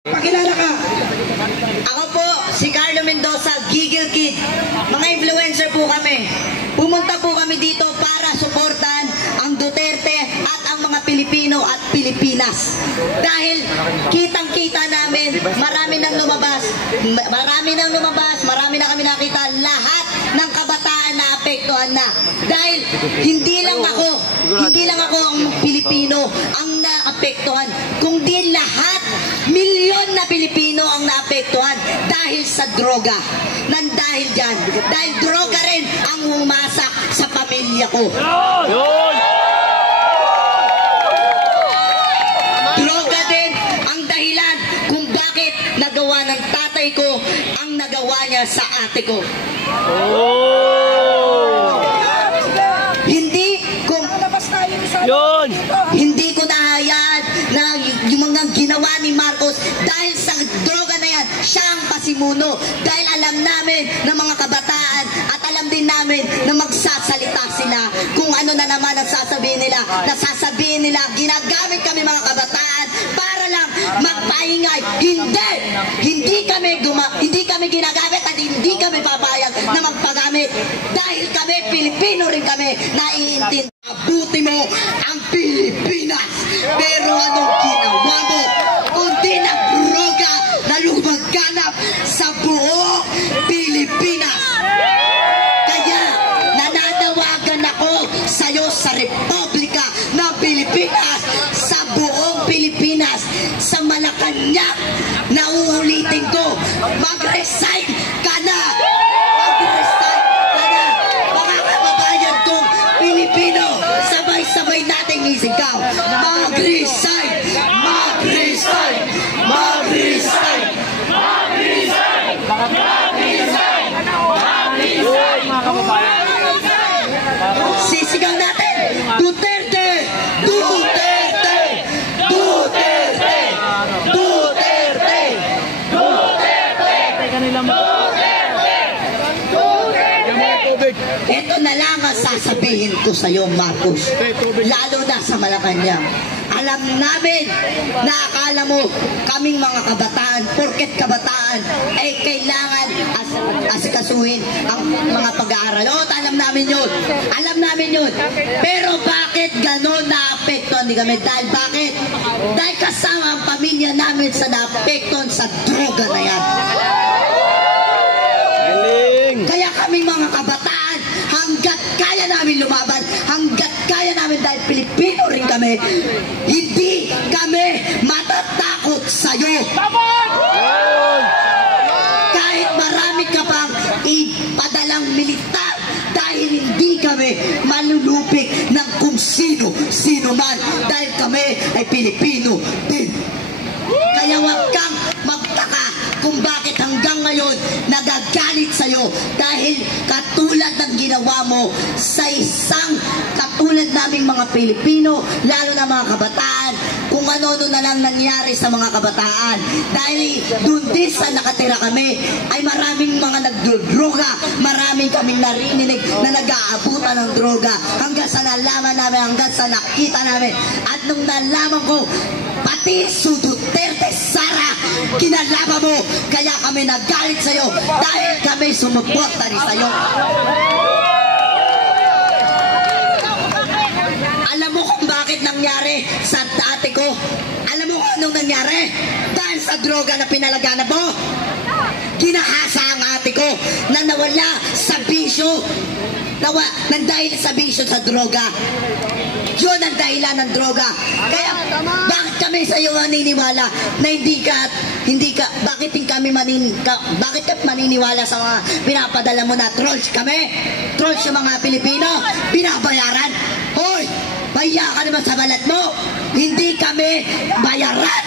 Pakilala ka. Ako po, si Carlo Mendoza, Giggle Kid. Mga influencer po kami. Pumunta po kami dito para suportahan ang Duterte at ang mga Pilipino at Pilipinas. Dahil kitang-kita namin, marami nang lumabas, marami na kami nakita, lahat ng kabataan na apektuhan na. Dahil hindi lang ako ang Pilipino ang naapektuhan, kundi lahat, milyon na Pilipino ang naapektuhan dahil sa droga. Dahil dyan, dahil droga rin ang umasak sa pamilya ko. Droga din ang dahilan kung bakit nagawa ng tatay ko ang nagawa niya sa ate ko. Hindi ko nahayaan na yung mga ginawa ni Marcos dahil sa droga na yan, siya ang pasimuno. Dahil alam namin ng mga kabataan at alam din namin na magsasalita sila kung ano na naman ang sasabihin nila. Nasasabihin nila, ginagamit kami mga kabataan para lang magpaingay. Hindi kami ginagamit at hindi kami papayag na magpagamit. Dahil kami, Pilipino rin kami, naiintindi. Abuti mo ang Pilipinas, pero anong ginawa mo? Kundi na droga na lumaganap sa buong Pilipinas. Kaya nananawagan ako sa'yo sa Republika ng Pilipinas, sa buong Pilipinas, sa Malacanang, na uulitin ko, mag-resign ka na! Mag-resign ka na! Mga kababayan kong Pilipino, sabay-sabay nating isigaw, mag-resign! Mag-resign! Mag-resign! Mag-resign! Mag-resign! Mag-resign! Mga kababayan, sisigaw natin, Duterte! Duterte! Duterte! Duterte! Duterte! Ito na lang ang sasabihin ko sa iyo, Marcos, lalo na sa Malacanang. Alam namin na akala mo kaming mga kabataan, porket kabataan ay kailangan asikasuhin ang mga pag-aaral. O, alam namin yun. Alam namin yun. Pero bakit ganon naapektuhan di kami? Dahil bakit? Dahil kasama ang pamilya namin sa naapektuhan sa droga na yan. Kaya kaming mga kabataan, hanggat kaya namin lumaban, hanggat kaya namin dahil Pilipino rin kami, hindi kami matatakot sa'yo. Kahit marami ka pang ipadalang militar, dahil hindi kami malulupik ng kung sino man, dahil kami ay Pilipino din. Kaya huwag kang magtaka kung bakit hanggang ngayon nagagalit sa'yo, dahil katulad ng ginawa mo sa isang katulad naming mga Pilipino, lalo na mga kabataan, kung ano-ano na lang nangyari sa mga kabataan. Dahil dun din sa nakatira kami ay maraming mga nagdodroga, maraming kaming narinig na nag-aabutan ng droga, hanggang sa nalaman namin, hanggang sa nakita namin. At nung nalaman ko, pati si Duterte, Sara, kinalaban mo, kaya kami nagalit sa'yo, dahil kami sumuporta rin sa'yo. Alam mo kung bakit nangyari sa ate ko? Alam mo kung anong nangyari? Dahil sa droga na pinalaganap mo. Ginahasa ang ate ko na nawala sa bisyo, nang dahil sa bisyo sa droga. Yun ang dahilan ng droga. Kaya bakit kami sa iyo maniniwala na bakit ka maniniwala sa mga pinapadala mo na trolls kami? Trolls sa mga Pilipino, binabayaran. Hoy, bayan ka naman sa balat mo. Hindi kami bayaran.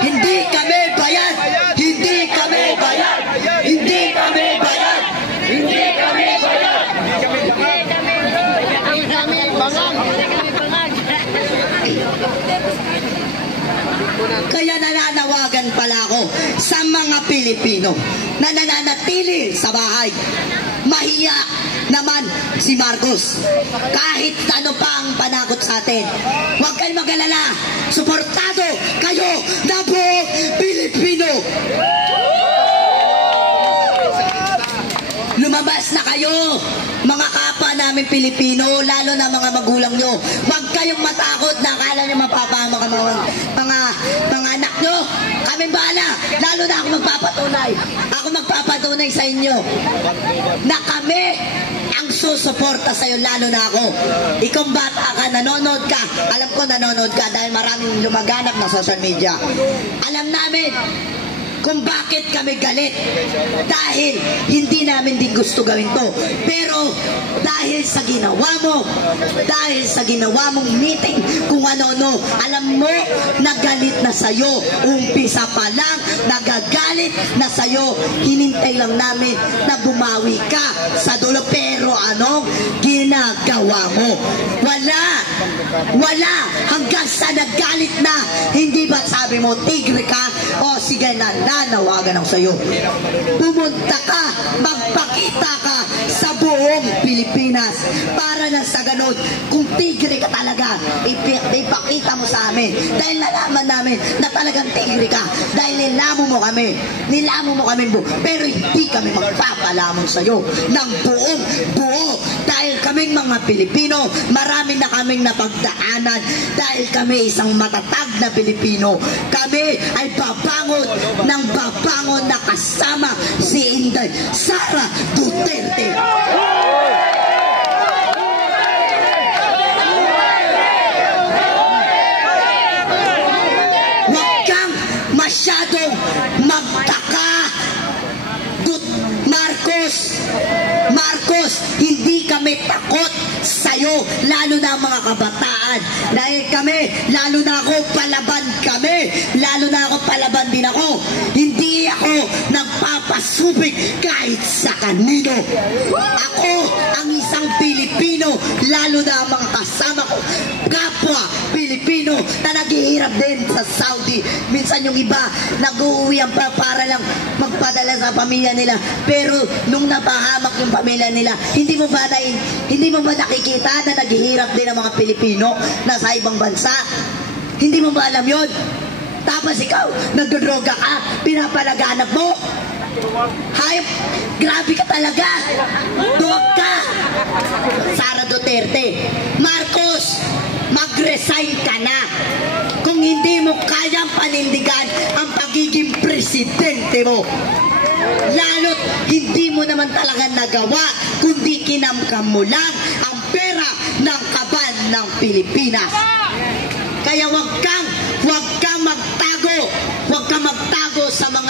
Hindi kami bayan. Hindi kami bayan. Hindi kami bayan. Hindi kami bayan. Kaya nananawagan pala ako sa mga Pilipino na nananatili sa bahay, mahiya naman si Marcos. Kahit ano pa ang panakot sa atin, huwag kayong mag-alala. Suportado kayo na buong Pilipino. Lumabas na kayo, mga kapwa namin Pilipino, lalo na mga magulang nyo. Huwag kayong matakot na akala nyo mapapahamak ang mga anak nyo. Kami bahala, lalo na ako magpapatunay. Ako magpapatunay sa inyo na kami ang susuporta sa'yo, lalo na ako. Ikaw bata ka, nanonood ka. Alam ko nanonood ka dahil maraming lumaganap na social media. Alam namin kung bakit kami galit. Dahil hindi namin din gusto gawin to. Pero dahil sa ginawa mo, dahil sa ginawa mong meeting, kung ano-ano, alam mo, nagalit na sa'yo. Umpisa pa lang, nagagalit na sa'yo. Hinintay lang namin na bumawi ka sa dulo. Pero anong ginagawa mo? Wala. Hanggang sa nagalit na, hindi ba sabi mo, tigre ka? O sige na, nanawagan ako sa'yo. Pumunta ka, magpakita ka sa buong Pilipinas para na sa ganun, kung tigre ka talaga, ipakita mo sa amin. Dahil nalaman namin na talagang tigre ka. Dahil nilamon mo kami. Pero hindi kami magpapalamon sa'yo ng buong buo. Dahil kaming mga Pilipino, marami na kaming napagdaanan. Dahil kami isang matatag na Pilipino. Kami ay babangon ng babangon na kasama si Inday Sara Duterte. Huwag kang masyadong magtaka, Marcos, hindi kami takot sa'yo, lalo na mga kabataan. Dahil kami, lalo na ako, palaban kami. Lalo na ako, palaban din ako. Hindi ako nagpapasubig kahit sa kanino. Ako ang isang Pilipino, lalo na ang mga kasama ko, kapwa Pilipino na naghihirap din sa Saudi. Minsan yung iba, nag-uuwi ang para lang magpadala sa pamilya nila. Pero nung napahamak yung pamilya nila, hindi mo ba nakikita na naghihirap din ang mga Pilipino na sa ibang bansa? Hindi mo ba alam yun? Tapos ikaw, nagdodroga ka, pinapalaganap mo. Hayop, grabe ka talaga. Duwag ka. Sara Duterte, Marcos, mag-resign ka na. Kung hindi mo kayang panindigan ang pagiging presidente mo. Lalo't hindi mo naman talaga nagawa, kundi kinamkam mo lang ang pera ng kaban ng Pilipinas. Kaya huwag kang magtago sa mga